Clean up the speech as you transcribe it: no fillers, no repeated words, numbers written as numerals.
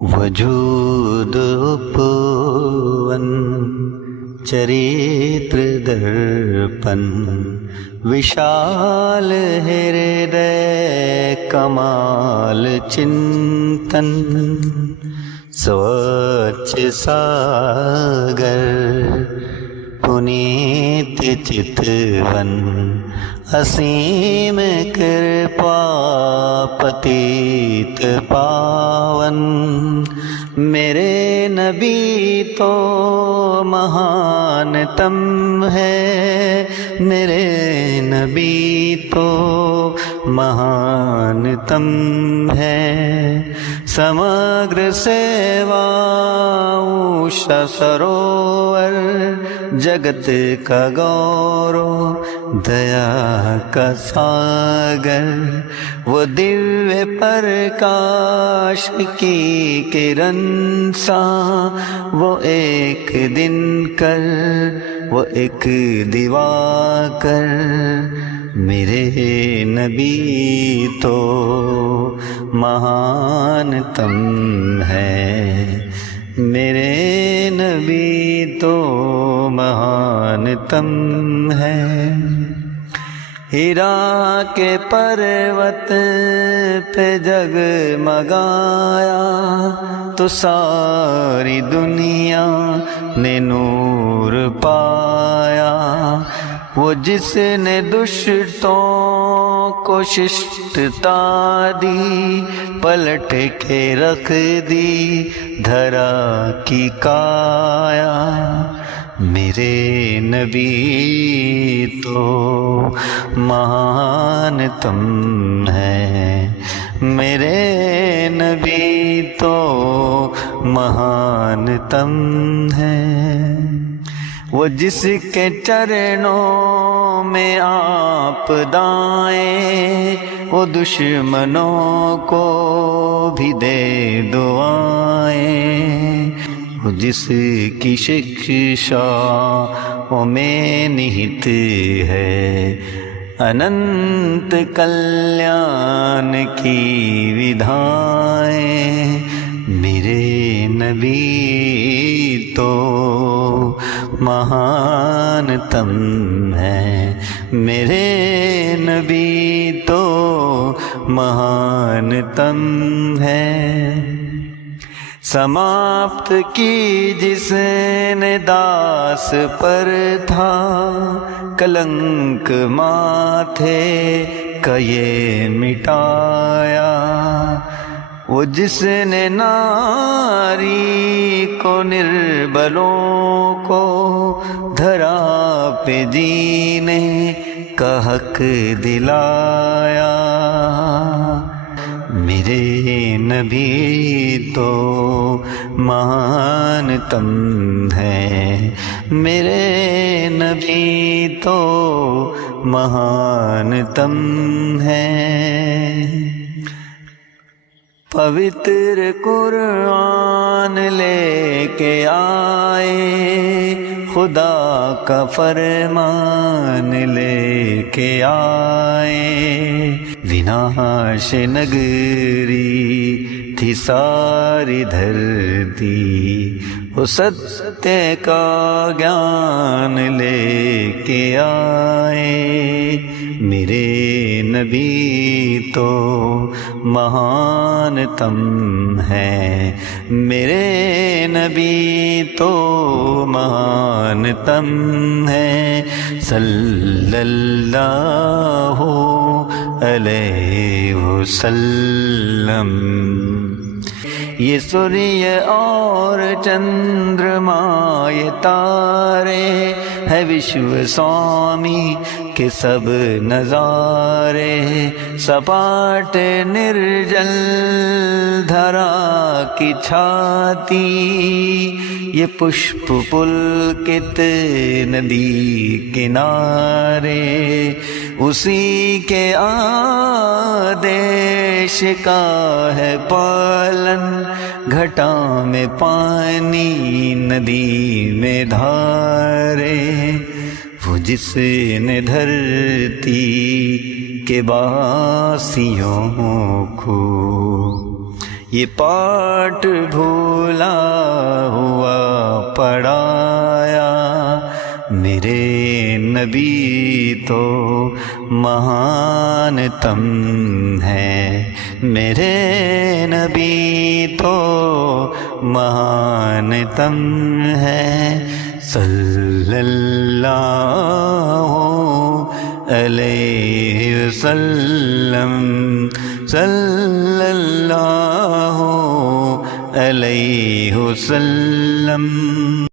वजूद उपवन चरित्र दर्पण विशाल हृदय कमाल चिंतन स्वच्छ सागर पुनीत चितवन असीम कृपा पतित पावन मेरे नबी तो महानतम है, मेरे नबी तो महानतम है। समग्र सेवा उषा सरोवर जगत का गौरव दया का सागर वो दिव्य प्रकाश की किरण सा वो एक दिन कर वो एक दिवाकर मेरे नबी तो महानतम है, मेरे नबी तो महानतम है। हीरा के पर्वत पे जगमगाया तो सारी दुनिया ने नूर पाया। वो जिसने दुष्टों को शिष्टता दी पलट के रख दी धरा की काया मेरे नबी तो महानतम है, मेरे नबी तो महानतम है। वो जिसके चरणों में आप दाएं वो दुश्मनों को भी दे दुआएं। वो जिसकी शिक्षा में निहित है अनंत कल्याण की विधाएं मेरे नबी तो महानतम है, मेरे नबी तो महानतम है। समाप्त की जिसने दास पर था कलंक माथे का ये मिटाया। वो जिसने नारी को निर्बलों को धरा पे जीने का हक दिलाया मेरे नबी तो महानतम है, मेरे नबी तो महानतम है। पवित्र कुरान लेके आए खुदा का फरमान लेके आए। विनाश नगरी थी सारी धरती वो सत्य का ज्ञान लेके आए मेरे नबी तो महानतम है, मेरे नबी तो महानतम है। सल्लल्लाहु अलैहि वसल्लम। ये सूर्य और चंद्रमा ये तारे है विश्व स्वामी के सब नजारे। सपाट निर्जल धरा की छाती ये पुष्प पुलकित नदी किनारे। उसी के आदेश का है पालन घटा में पानी नदी में धारे। वो जिसने धरती के बासियों को یہ پاٹ بھولا ہوا پڑایا، میرے نبی تو مہان تم ہے، میرے نبی تو مہان تم ہے، صلی اللہ علیہ وسلم، صلی اللہ علیہ وسلم۔